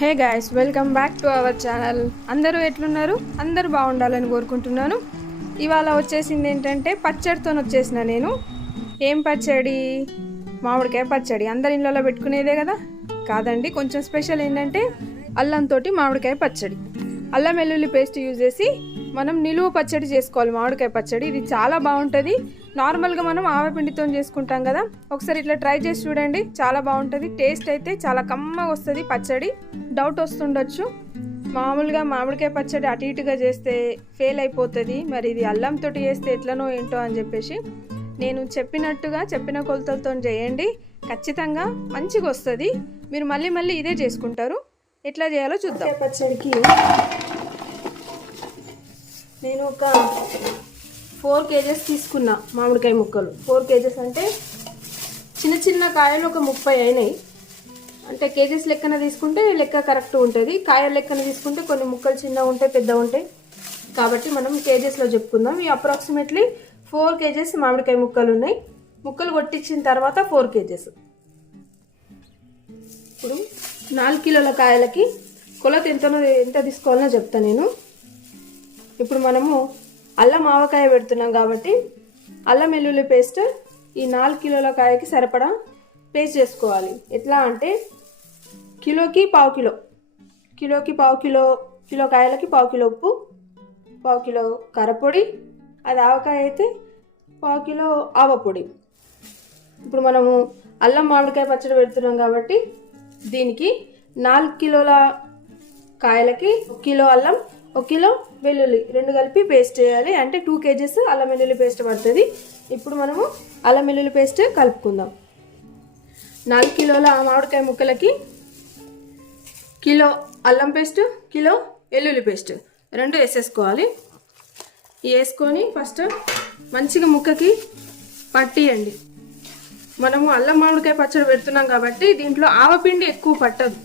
Hey guys, welcome back to our channel. అందరూ ఎట్లున్నారు? అందరూ బాగుండాలని కోరుకుంటున్నాను. ఇవాళ వచ్చేసింది ఏంటంటే పచ్చడితో వచ్చేసిన నేను. ఏం పచ్చడి? మామిడికాయ పచ్చడి. అందరి ఇళ్ళలో పెట్టుకునేదే కదా? కాదండి, కొంచెం స్పెషల్ ఏంటంటే అల్లంతో మామిడికాయ పచ్చడి. అల్లం వెల్లుల్లి పేస్ట్ యూజ్ చేసి మనం నిలువ పచ్చడి చేసుకోవాలి. మామిడికాయ పచ్చడి ఇది చాలా బాగుంటుంది. నార్మల్గా మనం ఆవపిండితో చేసుకుంటాం కదా, ఒకసారి ఇట్లా ట్రై చేసి చూడండి, చాలా బాగుంటుంది. టేస్ట్ అయితే చాలా కమ్మగా వస్తుంది పచ్చడి. డౌట్ వస్తుండొచ్చు, మామూలుగా మామిడికాయ పచ్చడి అటు ఇటుగా చేస్తే ఫెయిల్ అయిపోతుంది, మరి ఇది అల్లంతో చేస్తే ఎట్లనో ఏంటో అని చెప్పేసి నేను చెప్పిన కొలతలతో చేయండి, ఖచ్చితంగా మంచిగా వస్తుంది. మీరు మళ్ళీ మళ్ళీ ఇదే చేసుకుంటారు. ఎట్లా చేయాలో చూద్దాం. పచ్చడికి నేను ఒక 4 kgs తీసుకున్నా మామిడికాయ ముక్కలు. 4 kgs అంటే చిన్న చిన్న కాయలు ఒక 30 అయినాయి. అంటే కేజెస్ లెక్కన తీసుకుంటే లెక్క కరెక్ట్ ఉంటుంది. కాయల లెక్కన తీసుకుంటే కొన్ని ముక్కలు చిన్నగా ఉంటాయి, పెద్దగా ఉంటాయి. కాబట్టి మనం కేజెస్లో చెప్పుకుందాం. ఈ అప్రాక్సిమేట్లీ 4 kgs మామిడికాయ ముక్కలు ఉన్నాయి. ముక్కలు కొట్టించిన తర్వాత 4 kgs. ఇప్పుడు 4 కిలోల కాయలకి కొలత ఎంత తీసుకోవాలో చెప్తాను నేను. ఇప్పుడు మనము అల్లం ఆవకాయ పెడుతున్నాం కాబట్టి అల్లం వెల్లుల్లి పేస్ట్ ఈ 4 కిలోల కాయకి సరిపడా పేస్ట్ చేసుకోవాలి. ఎట్లా అంటే కిలోకి పావు కిలో, కిలో కాయలకి పావు కిలో ఉప్పు, పావు కిలో కారపొడి, అది ఆవకాయ అయితే పావు కిలో ఆవపొడి. ఇప్పుడు మనము అల్లం మామిడికాయ పచ్చడి పెడుతున్నాం కాబట్టి దీనికి 4 కిలోల కాయలకి 1 కిలో అల్లం, 1 కిలో వెల్లుల్లి రెండు కలిపి పేస్ట్ చేయాలి. అంటే 2 kgs అల్లం వెల్లుల్లి పేస్ట్ పడుతుంది. ఇప్పుడు మనము అల్లం వెల్లుల్లి పేస్ట్ కలుపుకుందాం. 4 కిలోల మామిడికాయ ముక్కలకి కిలో అల్లం పేస్ట్, కిలో వెల్లుల్లి పేస్ట్ రెండు వేసేసుకోవాలి. వేసుకొని ఫస్ట్ మంచిగా ముక్కకి పట్టియండి. మనము అల్లం మామిడికాయ పచ్చడి పెడుతున్నాం కాబట్టి దీంట్లో ఆవపిండి ఎక్కువ పట్టదు.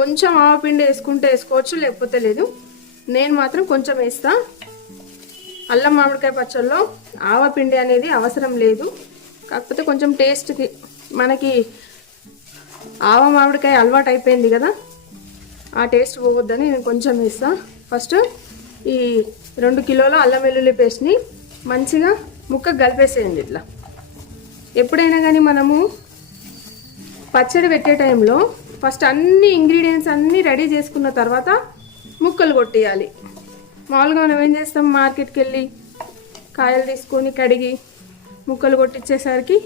కొంచెం ఆవపిండి వేసుకుంటే వేసుకోవచ్చు, లేకపోతే లేదు. నేను మాత్రం కొంచెం వేస్తా. అల్లం మామిడికాయ పచ్చడిలో ఆవపిండి అనేది అవసరం లేదు. కాకపోతే కొంచెం టేస్ట్కి మనకి ఆవ మామిడికాయ అలవాటు అయిపోయింది కదా, ఆ టేస్ట్ పోవద్దని నేను కొంచెం వేస్తా. ఫస్ట్ ఈ 2 కిలోల అల్లం వెల్లుల్లి పేస్ట్ని మంచిగా ముక్క కలిపేసేయండి. ఇట్లా ఎప్పుడైనా కానీ మనము పచ్చడి పెట్టే టైంలో ఫస్ట్ అన్ని ఇంగ్రీడియంట్స్ అన్నీ రెడీ చేసుకున్న తర్వాత ముక్కలు కొట్టేయాలి. మామూలుగా మనం ఏం చేస్తాం, మార్కెట్కి వెళ్ళి కాయలు తీసుకొని కడిగి ముక్కలు కొట్టించేసరికి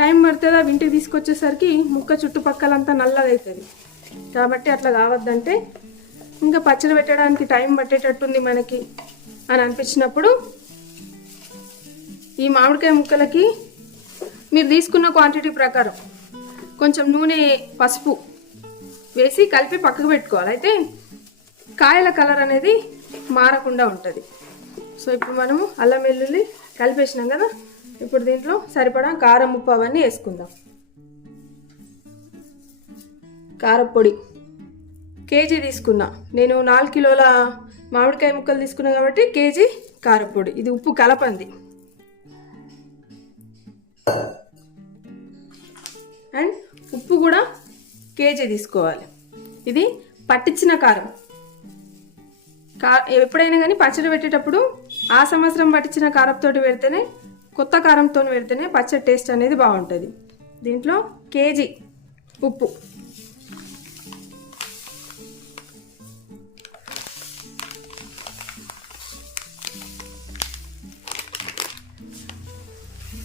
టైం పడుతుంది. అవి ఇంటికి తీసుకొచ్చేసరికి ముక్క చుట్టుపక్కలంతా నల్లగా అవుతుంది. కాబట్టి అట్లా కావద్దంటే ఇంకా పచ్చడి పెట్టడానికి టైం పట్టేటట్టుంది మనకి అని అనిపించినప్పుడు ఈ మామిడికాయ ముక్కలకి మీరు తీసుకున్న క్వాంటిటీ ప్రకారం కొంచెం నూనె, పసుపు వేసి కలిపి పక్కకు పెట్టుకోవాలి. అయితే కాయల కలర్ అనేది మారకుండా ఉంటుంది. సో ఇప్పుడు మనము అల్లం వెల్లుల్లి కలిపేసినాం కదా, ఇప్పుడు దీంట్లో సరిపడా కారం, ఉప్పు అవన్నీ వేసుకుందాం. కారపొడి కేజీ తీసుకున్నా నేను. 4 కిలోల మామిడికాయ ముక్కలు తీసుకున్నా కాబట్టి కేజీ కారపొడి. ఇది ఉప్పు కలపంది. అండ్ ఉప్పు కూడా కేజీ తీసుకోవాలి. ఇది పట్టించిన కారం. ఎప్పుడైనా కానీ పచ్చడి పెట్టేటప్పుడు ఆ సంవత్సరం పట్టించిన కారంతో పెడితేనే, కొత్త కారంతో పెడితేనే పచ్చడి టేస్ట్ అనేది బాగుంటుంది. దీంట్లో కేజీ ఉప్పు,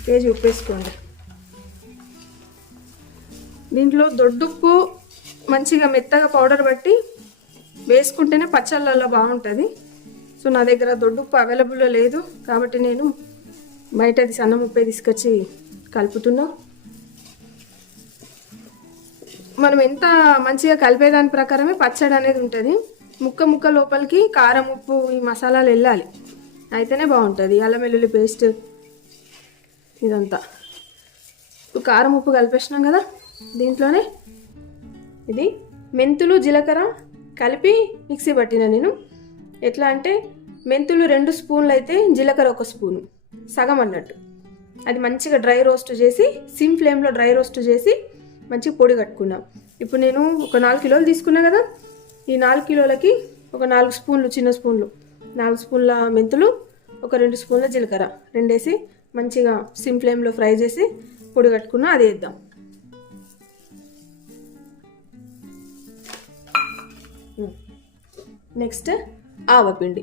కేజీ ఉప్పు వేసుకోండి. దీంట్లో దొడ్డుప్పు మంచిగా మెత్తగా పౌడర్ బట్టి వేసుకుంటేనే పచ్చళ్ళల్లో బాగుంటుంది. సో నా దగ్గర దొడ్డుప్పు అవైలబుల్లో లేదు కాబట్టి నేను బయటది సన్న ఉప్పే తీసుకొచ్చి కలుపుతున్నా. మనం ఎంత మంచిగా కలిపేదాని ప్రకారమే పచ్చడి అనేది ఉంటుంది. ముక్క లోపలికి కారం, ఉప్పు, ఈ మసాలాలు వెళ్ళాలి, అయితేనే బాగుంటుంది. అల్లం వెల్లుల్లి పేస్ట్ ఇదంతా. ఇప్పుడు కారం, ఉప్పు కలిపేసినాం కదా, దీంట్లోనే ఇది మెంతులు, జీలకర్ర కలిపి మిక్సీ పట్టిన నేను. ఎట్లా అంటే మెంతులు 2 స్పూన్లు అయితే జీలకర్ర 1 స్పూను, సగం అన్నట్టు. అది మంచిగా డ్రై రోస్ట్ చేసి, సిమ్ ఫ్లేమ్లో డ్రై రోస్ట్ చేసి మంచిగా పొడి కట్టుకున్నాం. ఇప్పుడు నేను ఒక 4 కిలోలు తీసుకున్నా కదా, ఈ 4 కిలోలకి ఒక 4 స్పూన్లు, చిన్న స్పూన్లు 4 స్పూన్ల మెంతులు, ఒక 2 స్పూన్ల జీలకర్ర రెండేసి మంచిగా సిమ్ ఫ్లేమ్లో ఫ్రై చేసి పొడి కట్టుకున్నా అది వేద్దాం. నెక్స్ట్ ఆవపిండి.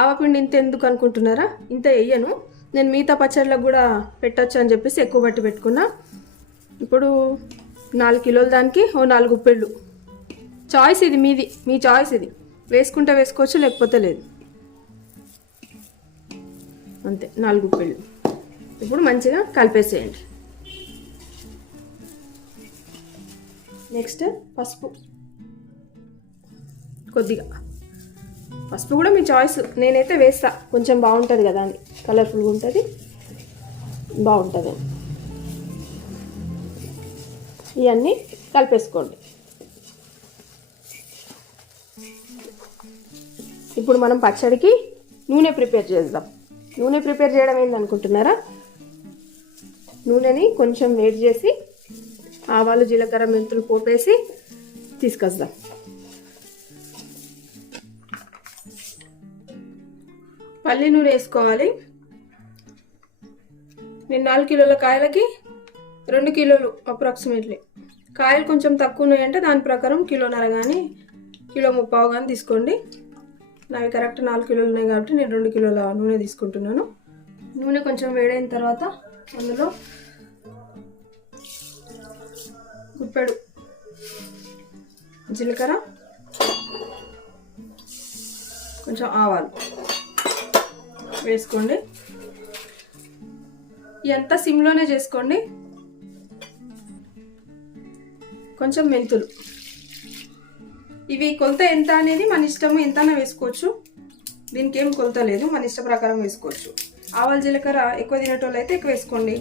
ఆవపిండి ఇంత ఎందుకు అనుకుంటున్నారా? ఇంత వేయను నేను, మిగతా పచ్చళ్ళకు కూడా పెట్టచ్చు అని చెప్పేసి ఎక్కువ బట్టి పెట్టుకున్నా. ఇప్పుడు 4 కిలోల దానికి ఓ 4 గుప్పెళ్ళు. చాయిస్ ఇది, మీది, మీ చాయిస్ ఇది. వేసుకుంటే వేసుకోవచ్చు, లేకపోతే లేదు. అంతే, 4 గుప్పెళ్ళు. ఇప్పుడు మంచిగా కలిపేసేయండి. నెక్స్ట్ పసుపు కొద్దిగా. పసుపు కూడా మీ చాయిస్, నేనైతే వేస్తా, కొంచెం బాగుంటుంది కదా అని, కలర్ఫుల్గా ఉంటుంది, బాగుంటుంది. ఇవన్నీ కలిపేసుకోండి. ఇప్పుడు మనం పచ్చడికి నూనె ప్రిపేర్ చేద్దాం. నూనె ప్రిపేర్ చేయడం ఏందనుకుంటున్నారా? నూనెని కొంచెం వేడి చేసి ఆవాలు, జీలకర్ర, మెంతులు పోపేసి తీసుకొద్దాం. పల్లి నూనె వేసుకోవాలి. నేను 4 కిలోల కాయలకి 2 కిలోలు అప్రాక్సిమేట్లీ. కాయలు కొంచెం తక్కువ ఉన్నాయంటే దాని ప్రకారం కిలోన్నర కానీ కిలో 3/4 కానీ తీసుకోండి. నావి కరెక్ట్ 4 కిలోలు ఉన్నాయి కాబట్టి నేను 2 కిలోల నూనె తీసుకుంటున్నాను. నూనె కొంచెం వేడైన తర్వాత అందులో గుప్పెడు జీలకర్ర, కొంచెం ఆవాలు వేసుకోండి. ఇదంతా సిమ్లోనే చేసుకోండి. కొంచెం మెంతులు. ఇవి కొలత ఎంత అనేది మన ఇష్టము, ఎంతైనా వేసుకోవచ్చు. దీనికి ఏం కొలత లేదు, మన ఇష్ట ప్రకారం వేసుకోవచ్చు. ఆవాలు, జీలకర్ర ఎక్కువ తినేటోళ్ళు అయితే ఎక్కువ వేసుకోండి.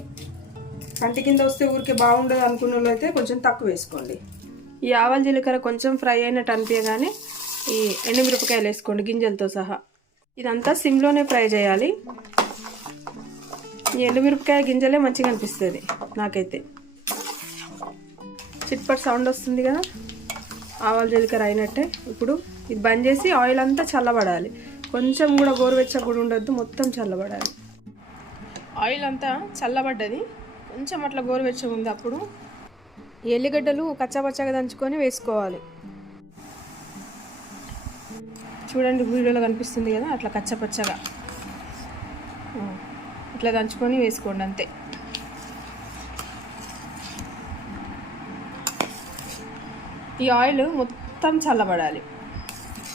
కంటి కింద వస్తే ఊరికే బాగుండదు అనుకున్న వాళ్ళు అయితే కొంచెం తక్కువ వేసుకోండి. ఈ ఆవాలు, జీలకర్ర కొంచెం ఫ్రై అయినట్టు అనిపించగానే ఈ ఎండుమిరపకాయలు వేసుకోండి గింజలతో సహా. ఇదంతా సిమ్లోనే ఫ్రై చేయాలి. ఈ ఎండుమిరపకాయ గింజలే మంచిగా అనిపిస్తుంది నాకైతే. చిట్పట్ సౌండ్ వస్తుంది కదా, ఆవాలు, జీలకర్ర అయినట్టే. ఇప్పుడు ఇది బంద్ చేసి ఆయిల్ అంతా చల్లబడాలి. కొంచెం కూడా గోరువెచ్చగా కూడా ఉండొద్దు, మొత్తం చల్లబడాలి. ఆయిల్ అంతా చల్లబడ్డది, కొంచెం అట్లా గోరువెచ్చగా ఉంది. అప్పుడు ఎల్లిగడ్డలు కచ్చాపచ్చగా దంచుకొని వేసుకోవాలి. చూడండి వీడియోలో కనిపిస్తుంది కదా, అట్లా కచ్చపచ్చగా ఇట్లా దంచుకొని వేసుకోండి అంతే. ఈ ఆయిల్ మొత్తం చల్లబడాలి,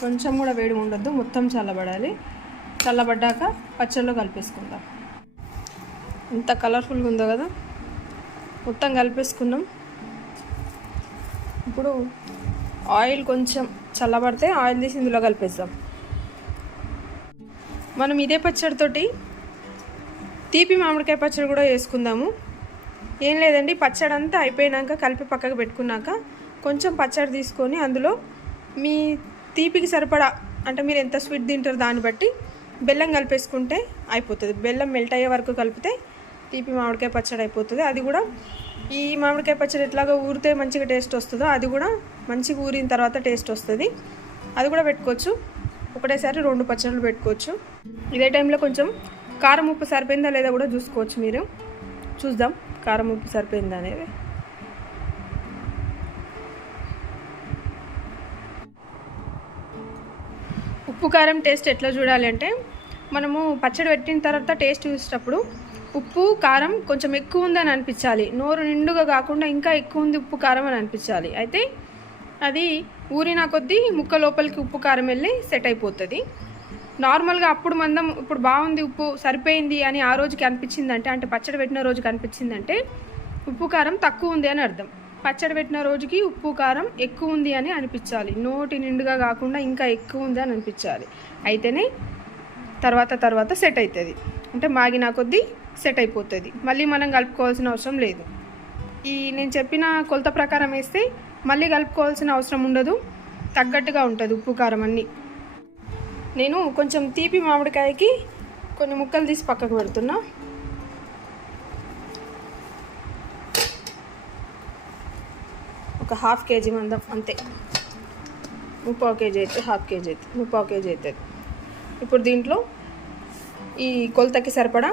కొంచెం కూడా వేడి ఉండొద్దు, మొత్తం చల్లబడాలి. చల్లబడ్డాక పచ్చళ్ళలో కలిపేసుకుందాం. ఎంత కలర్ఫుల్గా ఉందో కదా, మొత్తం కలిపేసుకున్నాం. ఇప్పుడు ఆయిల్ కొంచెం చల్లబడితే ఆయిల్ తీసి ఇందులో కలిపేద్దాం. మనం ఇదే పచ్చడితోటి తీపి మామిడికాయ పచ్చడి కూడా వేసుకుందాము. ఏం లేదండి, పచ్చడి అంతా అయిపోయినాక కలిపి పక్కకు పెట్టుకున్నాక కొంచెం పచ్చడి తీసుకొని అందులో మీ తీపికి సరిపడా, అంటే మీరు ఎంత స్వీట్ తింటారో దాన్ని బట్టి బెల్లం కలిపేసుకుంటే అయిపోతుంది. బెల్లం మెల్ట్ అయ్యే వరకు కలిపితే తీపి మామిడికాయ పచ్చడి అయిపోతుంది. అది కూడా ఈ మామిడికాయ పచ్చడి ఎట్లాగో ఊరితే మంచిగా టేస్ట్ వస్తుందో అది కూడా మంచిగా ఊరిన తర్వాత టేస్ట్ వస్తుంది. అది కూడా పెట్టుకోవచ్చు, ఒకటేసారి 2 పచ్చళ్ళు పెట్టుకోవచ్చు. ఇదే టైంలో కొంచెం కారం ఉప్పు సరిపోయిందా లేదా కూడా చూసుకోవచ్చు. మీరు చూద్దాం కారం ఉప్పు సరిపోయిందా అనేది. ఉప్పు కారం టేస్ట్ ఎట్లా చూడాలి అంటే, మనము పచ్చడి పెట్టిన తర్వాత టేస్ట్ చూసేటప్పుడు ఉప్పు కారం కొంచెం ఎక్కువ ఉందని అనిపించాలి. నోరు నిండుగా కాకుండా ఇంకా ఎక్కువ ఉంది ఉప్పు కారం అని అనిపించాలి. అయితే అది ఊరిన కొద్దీ ముక్క లోపలికి ఉప్పు కారం వెళ్ళి సెట్ అయిపోతుంది. నార్మల్గా అప్పుడు మందం ఇప్పుడు బాగుంది ఉప్పు సరిపోయింది అని ఆ రోజుకి అనిపించిందంటే, అంటే పచ్చడి పెట్టిన రోజుకి అనిపించిందంటే ఉప్పు కారం తక్కువ ఉంది అని అర్థం. పచ్చడి పెట్టిన రోజుకి ఉప్పు కారం ఎక్కువ ఉంది అని అనిపించాలి. నోటి నిండుగా కాకుండా ఇంకా ఎక్కువ ఉంది అని అనిపించాలి. అయితేనే తర్వాత సెట్ అవుతుంది. అంటే మాగిన కొద్దీ సెట్ అయిపోతుంది. మళ్ళీ మనం కలుపుకోవాల్సిన అవసరం లేదు. ఈ నేను చెప్పిన కొలత ప్రకారం వేస్తే మళ్ళీ కలుపుకోవాల్సిన అవసరం ఉండదు, తగ్గట్టుగా ఉంటుంది ఉప్పు కారం అన్నీ. నేను కొంచెం తీపి మామిడికాయకి కొన్ని ముక్కలు తీసి పక్కకు పెడుతున్నా. ఒక హాఫ్ కేజీ మందం అంతే. 3/4 కేజీ అయితే హాఫ్ కేజీ అయితే 3/4 కేజీ అవుతుంది. ఇప్పుడు దీంట్లో ఈ కొలతకి సరిపడా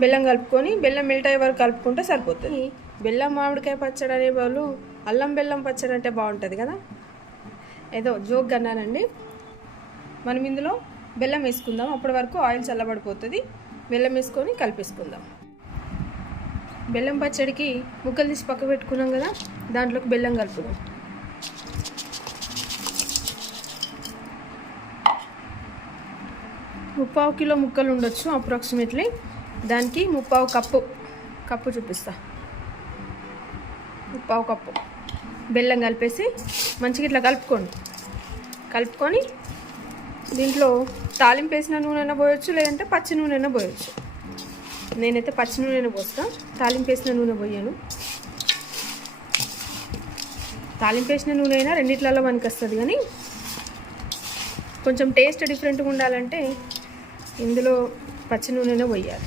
బెల్లం కలుపుకొని బెల్లం మెల్ట్ అయ్యే వరకు కలుపుకుంటే సరిపోతుంది. బెల్లం మామిడికాయ పచ్చడి అనే వాళ్ళు అల్లం బెల్లం పచ్చడి అంటే బాగుంటుంది కదా, ఏదో జోక్గా అన్నానండి. మనం ఇందులో బెల్లం వేసుకుందాం. అప్పటి వరకు ఆయిల్ చల్లబడిపోతుంది. బెల్లం వేసుకొని కలిపేసుకుందాం. బెల్లం పచ్చడికి ముక్కలు తీసి పక్క పెట్టుకున్నాం కదా, దాంట్లోకి బెల్లం కలుపుదాం. ముప్పావు కిలో ముక్కలు ఉండొచ్చు అప్రాక్సిమేట్లీ. దానికి 3/4 కప్పు చూపిస్తా. 3/4 కప్పు బెల్లం కలిపేసి మంచిగా ఇట్లా కలుపుకొని దీంట్లో తాలింపు వేసిన నూనె పోయొచ్చు, లేదంటే పచ్చి నూనె పోయొచ్చు. నేనైతే పచ్చి నూనె పోస్తా, తాలింపు వేసిన నూనె పోయాను. తాలింపు వేసిన నూనె అయినా రెండిట్లలో మనకి వస్తుంది, కానీ కొంచెం టేస్ట్ డిఫరెంట్గా ఉండాలంటే ఇందులో పచ్చి నూనెనే పోయాలి.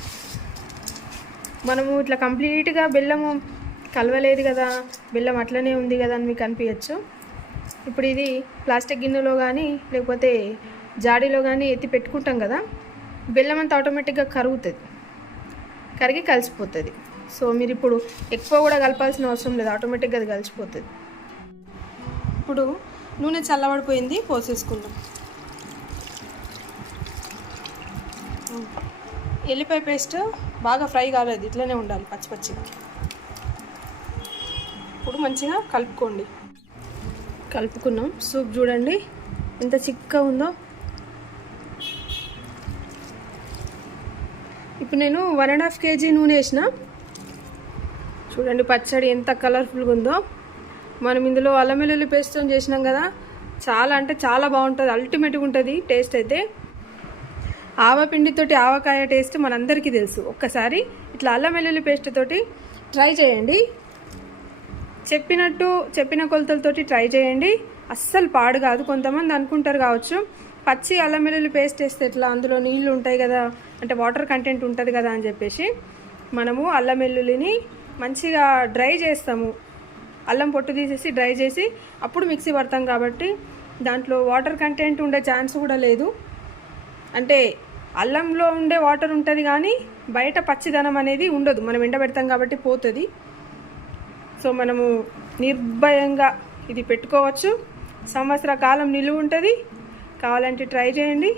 మనము ఇట్లా కంప్లీట్గా బెల్లము కలవలేదు కదా, బెల్లం అట్లనే ఉంది కదా అని మీకు అనిపించచ్చు. ఇప్పుడు ఇది ప్లాస్టిక్ గిన్నెలో కానీ లేకపోతే జాడీలో కానీ ఎత్తి పెట్టుకుంటాం కదా, బెల్లం అంతా ఆటోమేటిక్గా కరిగి కలిసిపోతుంది. సో మీరు ఇప్పుడు ఎక్కువ కూడా కలపాల్సిన అవసరం లేదు, ఆటోమేటిక్గా అది కలిసిపోతుంది. ఇప్పుడు నూనె చల్లబడిపోయింది, పోసేసుకుంటాం. ఎల్లిపాయ పేస్ట్ బాగా ఫ్రై కాలేదు, ఇట్లనే ఉండాలి పచ్చిగా. ఇప్పుడు మంచిగా కలుపుకున్నాం. సూప్ చూడండి ఎంత చిక్కగా ఉందో. ఇప్పుడు నేను 1.5 కేజీ నూనె వేసిన. చూడండి పచ్చడి ఎంత కలర్ఫుల్గా ఉందో. మనం ఇందులో అల్లం వెల్లుల్లి పేస్ట్తో చేసినాం కదా, చాలా అంటే చాలా బాగుంటుంది, అల్టిమేట్గా ఉంటుంది టేస్ట్ అయితే. ఆవపిండితోటి ఆవకాయ టేస్ట్ మనందరికీ తెలుసు. ఒక్కసారి ఇట్లా అల్లం వెల్లుల్లి పేస్ట్ తోటి ట్రై చేయండి. చెప్పిన కొలతలతోటి ట్రై చేయండి, అస్సలు పాడు కాదు. కొంతమంది అనుకుంటారు కావచ్చు పచ్చి అల్లం వెల్లుల్లి పేస్ట్ వేస్తే ఎట్లా, అందులో నీళ్ళు ఉంటాయి కదా, అంటే వాటర్ కంటెంట్ ఉంటుంది కదా అని చెప్పేసి మనము అల్లం వెల్లుల్లిని మంచిగా డ్రై చేస్తాము. అల్లం పొట్టు తీసేసి డ్రై చేసి అప్పుడు మిక్సీ పడతాం కాబట్టి దాంట్లో వాటర్ కంటెంట్ ఉండే ఛాన్స్ కూడా లేదు. అంటే అల్లంలో ఉండే వాటర్ ఉంటుంది కానీ బయట పచ్చిదనం అనేది ఉండదు, మనం ఎండబెడతాం కాబట్టి పోతుంది. సో మనము నిర్భయంగా ఇది పెట్టుకోవచ్చు, సంవత్సర కాలం నిలువ ఉంటుంది. కావాలంటే ట్రై చేయండి.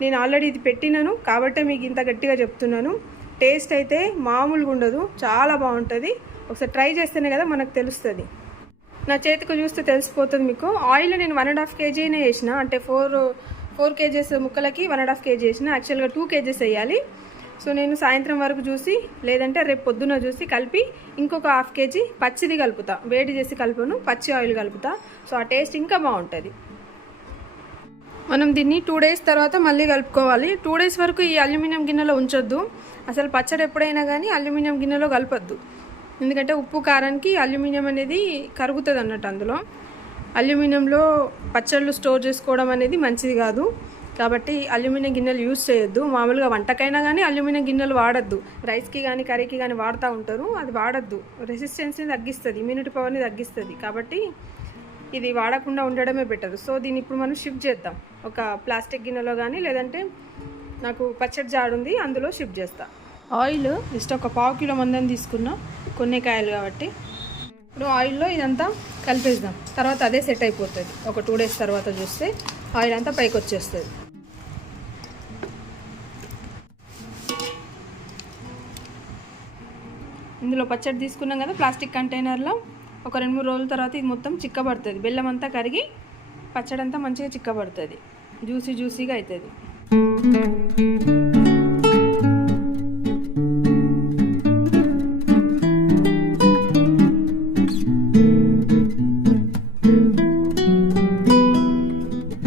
నేను ఆల్రెడీ ఇది పెట్టినాను కాబట్టి మీకు ఇంత గట్టిగా చెప్తున్నాను. టేస్ట్ అయితే మామూలుగా ఉండదు, చాలా బాగుంటుంది. ఒకసారి ట్రై చేస్తేనే కదా మనకు తెలుస్తుంది. నా చేతికి చూస్తే తెలిసిపోతుంది మీకు. ఆయిల్ నేను 1.5 కేజీనే వేసిన, అంటే 4 కేజీస్ ముక్కలకి 1.5 కేజీ వేసిన. యాక్చువల్గా 2 కేజీస్ వేయాలి. సో నేను సాయంత్రం వరకు చూసి లేదంటే రేపు పొద్దున చూసి కలిపి ఇంకొక 1/2 కేజీ పచ్చిది కలుపుతా. వేడి చేసి కలుపును, పచ్చి ఆయిల్ కలుపుతా. సో ఆ టేస్ట్ ఇంకా బాగుంటుంది. మనం దీన్ని 2 డేస్ తర్వాత మళ్ళీ కలుపుకోవాలి. 2 డేస్ వరకు ఈ అల్యూమినియం గిన్నెలో ఉంచొద్దు. అసలు పచ్చడి ఎప్పుడైనా కానీ అల్యూమినియం గిన్నెలో కలపద్దు, ఎందుకంటే ఉప్పు కారానికి అల్యూమినియం అనేది కరుగుతుంది అన్నట్టు. అందులో అల్యూమినియంలో పచ్చళ్ళు స్టోర్ చేసుకోవడం అనేది మంచిది కాదు. కాబట్టి అల్యూమినియం గిన్నెలు యూజ్ చేయొద్దు. మామూలుగా వంటకైనా కానీ అల్యూమినియం గిన్నెలు వాడద్దు. రైస్కి కానీ కర్రీకి కానీ వాడుతూ ఉంటారు, అది వాడద్దు. రెసిస్టెన్స్ని తగ్గిస్తుంది, ఇమ్యూనిటీ పవర్ని తగ్గిస్తుంది. కాబట్టి ఇది వాడకుండా ఉండడమే బెటర్. సో దీన్ని ఇప్పుడు మనం షిఫ్ట్ చేద్దాం. ఒక ప్లాస్టిక్ గిన్నెలో కానీ లేదంటే నాకు పచ్చడి జాడు ఉంది, అందులో షిఫ్ట్ చేస్తా. ఆయిల్ జస్ట్ ఒక 1/4 కిలో మందం తీసుకున్నా, కొన్ని కాయలు కాబట్టి. ఇప్పుడు ఆయిల్లో ఇదంతా కలిపేద్దాం. తర్వాత అదే సెట్ అయిపోతుంది. ఒక 2 డేస్ తర్వాత చూస్తే ఆయిల్ అంతా పైకి వచ్చేస్తుంది. ఇందులో పచ్చడి తీసుకున్నాం కదా ప్లాస్టిక్ కంటైనర్లో, ఒక 2-3 రోజుల తర్వాత ఇది మొత్తం చిక్కబడుతుంది. బెల్లం అంతా కరిగి పచ్చడి అంతా మంచిగా చిక్కబడుతుంది, జ్యూసీగా అవుతుంది.